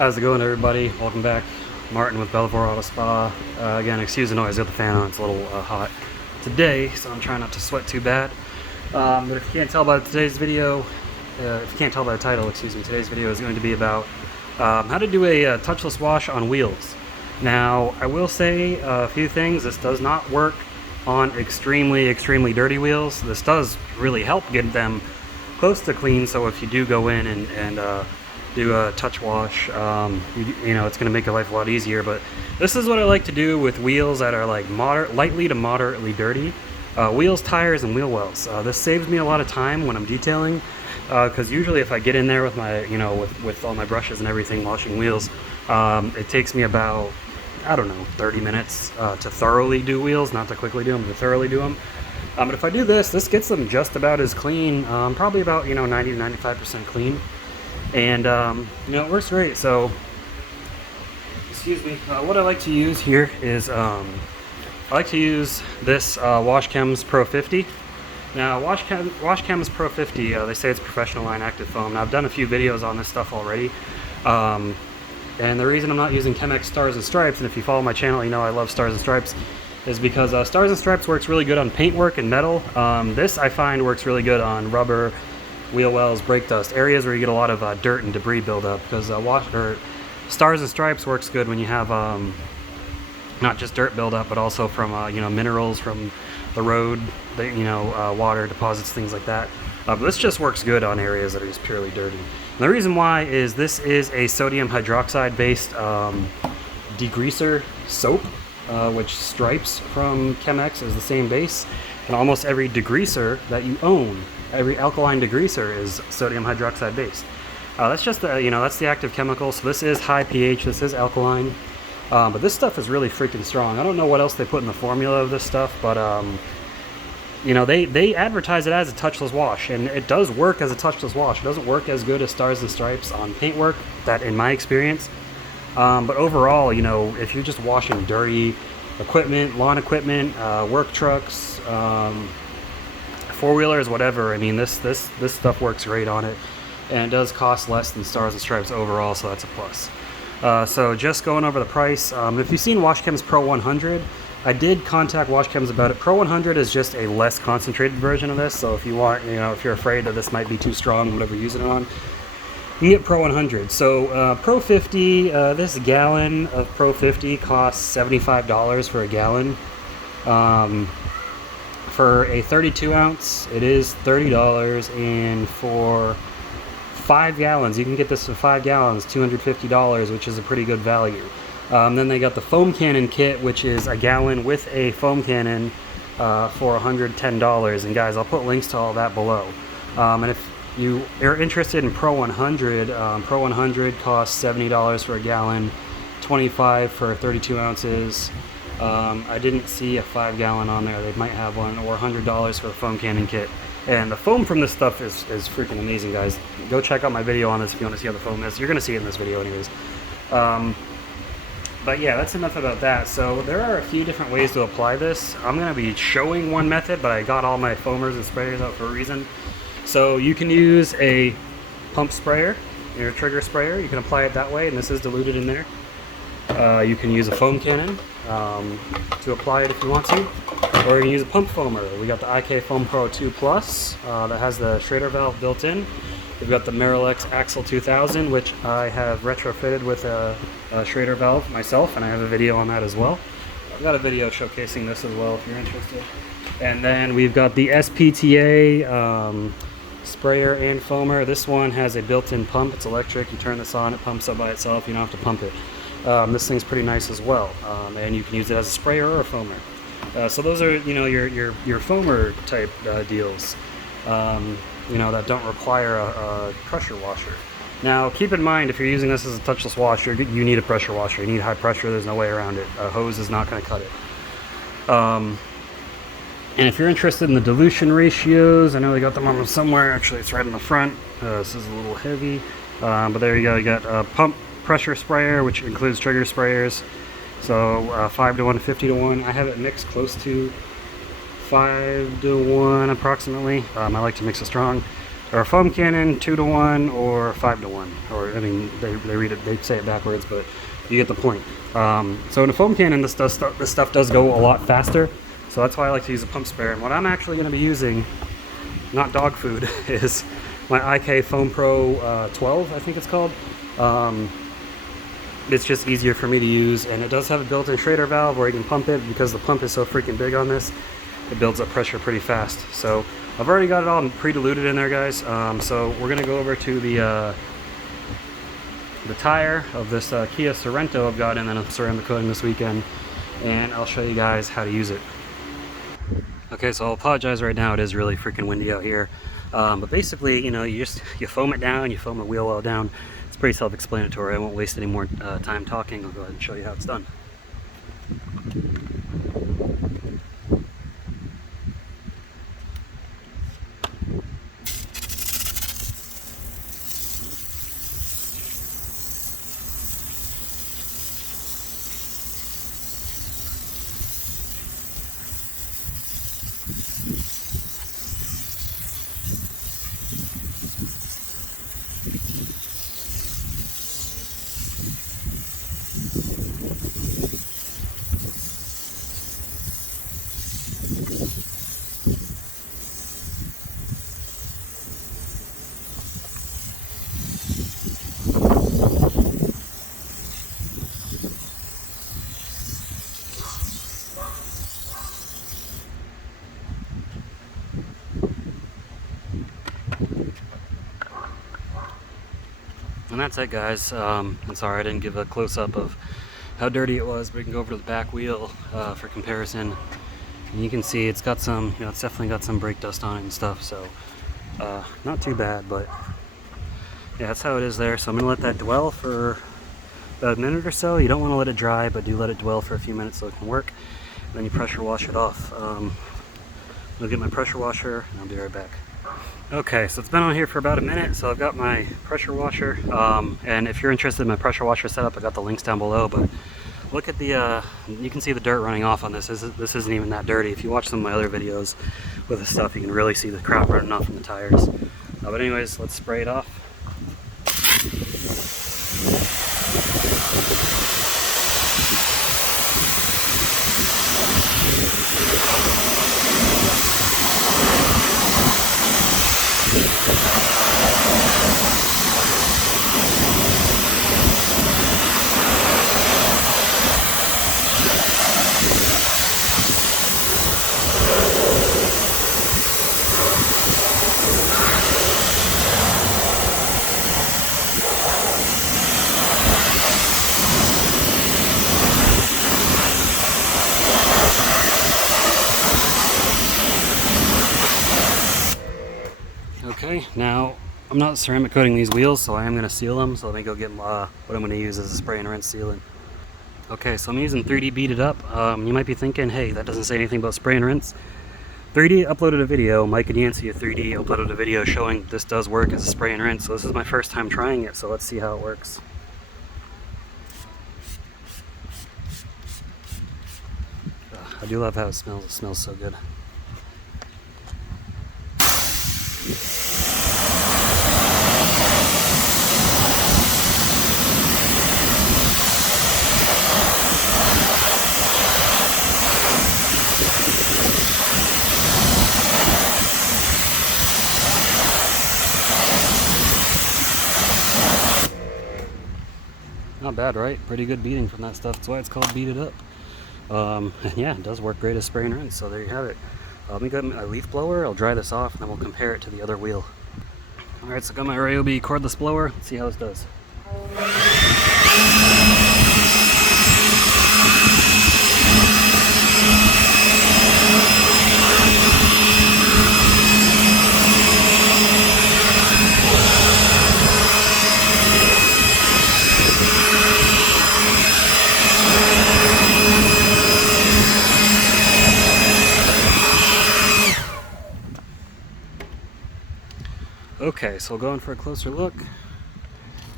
How's it going, everybody? Welcome back. Martin with Belvoir Auto Spa. Again, excuse the noise, I got the fan on, it's a little hot today, so I'm trying not to sweat too bad. But if you can't tell by today's video, if you can't tell by the title, excuse me, today's video is going to be about how to do a touchless wash on wheels. Now, I will say a few things. This does not work on extremely dirty wheels. This does really help get them close to clean, so if you do go in and do a touch wash, you know, it's going to make your life a lot easier. But this is what I like to do with wheels that are like lightly to moderately dirty. Wheels, tires, and wheel wells. This saves me a lot of time when I'm detailing, because usually if I get in there with my, with all my brushes and everything washing wheels, it takes me about, I don't know, 30 minutes to thoroughly do wheels, not to quickly do them, to thoroughly do them. But if I do this gets them just about as clean, probably about 90 to 95% clean, and it works great. So, excuse me. What I like to use here is I like to use this Chems Pro 50. Now, Chems Pro 50, they say it's professional line active foam. Now, I've done a few videos on this stuff already. And the reason I'm not using chem-x Stars and Stripes, and if you follow my channel, you know I love Stars and Stripes, is because Stars and Stripes works really good on paintwork and metal. This I find works really good on rubber, wheel wells, brake dust, areas where you get a lot of dirt and debris buildup. Because Stars and Stripes works good when you have not just dirt buildup, but also from minerals from the road, water deposits, things like that. But this just works good on areas that are just purely dirty. And the reason why is this is a sodium hydroxide based degreaser soap, which Stripes from chem-x is the same base, and almost every degreaser that you own, every alkaline degreaser is sodium hydroxide based. That's just the that's the active chemical. So this is high pH, this is alkaline, but this stuff is really freaking strong. I don't know what else they put in the formula of this stuff, but they advertise it as a touchless wash, and it does work as a touchless wash. It doesn't work as good as Stars and Stripes on paintwork, that in my experience. But overall, if you're just washing dirty equipment, lawn equipment, work trucks, four-wheelers, whatever, I mean, this stuff works great on it, and it does cost less than Stars and Stripes overall, so that's a plus. So just going over the price, if you've seen Chems Pro 100, I did contact Chems about it. Pro 100 is just a less concentrated version of this, so if you want, if you're afraid that this might be too strong, whatever you're using it on, you get Pro 100. So Pro 50, this gallon of Pro 50 costs $75 for a gallon. For a 32 ounce, it is $30, and for 5 gallons, you can get this for 5 gallons, $250, which is a pretty good value. Then they got the foam cannon kit, which is a gallon with a foam cannon for $110. And guys, I'll put links to all that below. And if you are interested in Pro 100, Pro 100 costs $70 for a gallon, $25 for 32 ounces. I didn't see a 5 gallon on there. They might have one, or $100 for the foam cannon kit. And the foam from this stuff is freaking amazing, guys. Go check out my video on this if you want to see how the foam is. You're going to see it in this video anyways. But yeah, that's enough about that. So there are a few different ways to apply this. I'm going to be showing one method, but I got all my foamers and sprayers out for a reason. So you can use a pump sprayer, your trigger sprayer. You can apply it that way, and this is diluted in there. You can use a foam cannon to apply it if you want to, or you can use a pump foamer. We got the IK Foam Pro 2 Plus that has the Schrader valve built in. We've got the Merrilex Axle 2000, which I have retrofitted with a Schrader valve myself, and I have a video on that as well. I've got a video showcasing this as well if you're interested. And then we've got the SPTA sprayer and foamer. This one has a built-in pump. It's electric. You turn this on, it pumps up by itself. You don't have to pump it. This thing's pretty nice as well, and you can use it as a sprayer or a foamer. So those are your foamer type deals. That don't require a pressure washer. Now, keep in mind, if you're using this as a touchless wash, you need a pressure washer. You need high pressure. There's no way around it. A hose is not going to cut it. And if you're interested in the dilution ratios, I know they got them on somewhere. Actually, it's right in the front. This is a little heavy, but there you go. You got a pump pressure sprayer, which includes trigger sprayers. So 5 to 1 to 50 to 1. I have it mixed close to 5 to 1 approximately. I like to mix it strong. or a foam cannon 2-to-1 or 5-to-1, or I mean they read it, they say it backwards, but you get the point. So in a foam cannon, this stuff does go a lot faster, so that's why I like to use a pump sprayer. And what I'm actually going to be using, not dog food, is my IK Foam Pro 12, I think it's called. It's just easier for me to use, and it does have a built-in Schrader valve where you can pump it. Because the pump is so freaking big on this, it builds up pressure pretty fast. So I've already got it all pre-diluted in there, guys. So we're gonna go over to the tire of this Kia Sorento I've got in, and I'm ceramic coating this weekend, and I'll show you guys how to use it. Okay, so I'll apologize right now, it is really freaking windy out here. But basically, you know, you foam it down, you foam the wheel well down. It's pretty self-explanatory. I won't waste any more time talking. I'll go ahead and show you how it's done. And that's it, guys. I'm sorry I didn't give a close-up of how dirty it was, but we can go over to the back wheel for comparison. And you can see it's got some, you know, it's definitely got some brake dust on it and stuff, so not too bad, but yeah, that's how it is there. So I'm gonna let that dwell for about a minute or so. You don't want to let it dry, but do let it dwell for a few minutes so it can work. Then you pressure wash it off. I'll get my pressure washer and I'll be right back. Okay, so it's been on here for about a minute, so I've got my pressure washer, and if you're interested in my pressure washer setup, I got the links down below. But look at the, you can see the dirt running off on this. This isn't even that dirty. If you watch some of my other videos with this stuff, you can really see the crap running off from the tires. But anyways, let's spray it off. Okay, now I'm not ceramic coating these wheels, so I am going to seal them. So let me go get what I'm going to use as a spray and rinse sealant. Okay, so I'm using 3D Beat It Up. You might be thinking, hey, that doesn't say anything about spray and rinse. 3D uploaded a video, Mike and Yancey of 3D uploaded a video showing this does work as a spray and rinse. So this is my first time trying it, so let's see how it works. I do love how it smells. It smells so good. Not bad, right? Pretty good beating from that stuff. That's why it's called Beat It Up. And yeah, it does work great as spray and rinse, so there you have it. Let me get my leaf blower, I'll dry this off, and then we'll compare it to the other wheel. Alright, so I got my Ryobi cordless blower. Let's see how this does. Okay, so going for a closer look.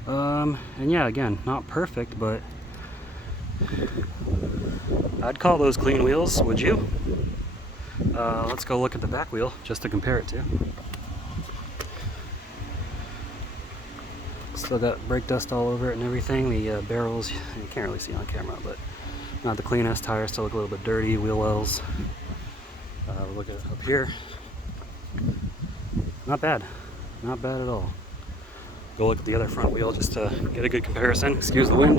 And yeah, again, not perfect, but I'd call those clean wheels, would you? Let's go look at the back wheel just to compare it to. Still got brake dust all over it and everything. The barrels, you can't really see on camera, but not the cleanest. Tires still look a little bit dirty. Wheel wells. Look at it up here. Not bad. Not bad at all. Go look at the other front wheel just to get a good comparison. Excuse the wind.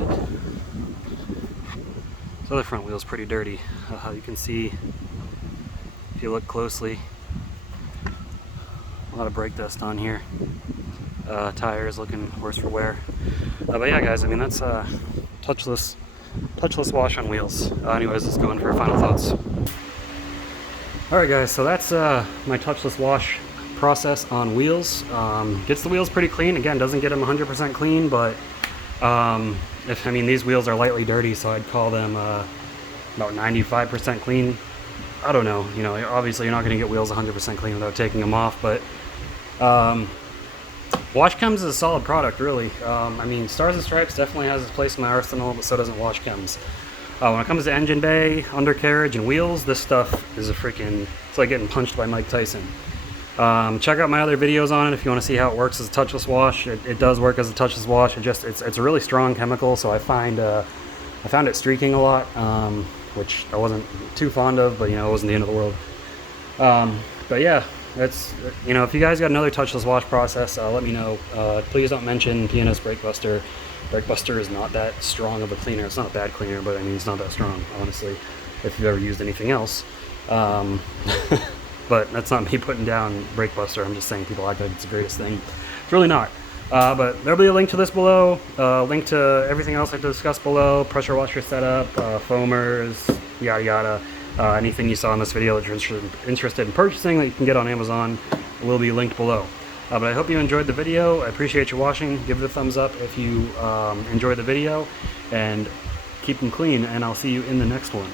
This other front wheel is pretty dirty. You can see, if you look closely, a lot of brake dust on here. Tires looking worse for wear. But yeah, guys, I mean, that's touchless wash on wheels. Anyways, let's go in for final thoughts. Alright guys, so that's my touchless wash process on wheels. Gets the wheels pretty clean. Again, doesn't get them 100% clean, but these wheels are lightly dirty, so I'd call them about 95% clean. I don't know, obviously you're not going to get wheels 100% clean without taking them off, but Wash Chems is a solid product, really. Stars and Stripes definitely has its place in my arsenal, but so doesn't Wash Chems. When it comes to engine bay, undercarriage, and wheels, this stuff is it's like getting punched by Mike Tyson. Check out my other videos on it if you want to see how it works as a touchless wash. It does work as a touchless wash. It's a really strong chemical, so I found it streaking a lot, which I wasn't too fond of, but it wasn't the end of the world. But yeah, if you guys got another touchless wash process, let me know. Please don't mention PNS Brake Buster. Brake Buster is not that strong of a cleaner. It's not a bad cleaner, but it's not that strong, honestly, if you've ever used anything else. But that's not me putting down Brake Buster. I'm just saying people act like it's the greatest thing. It's really not. But there'll be a link to this below, link to everything else I've discussed below, pressure washer setup, foamers, yada yada. Anything you saw in this video that you're interested in purchasing that you can get on Amazon will be linked below. But I hope you enjoyed the video. I appreciate you watching. Give it a thumbs up if you enjoyed the video, and keep them clean, and I'll see you in the next one.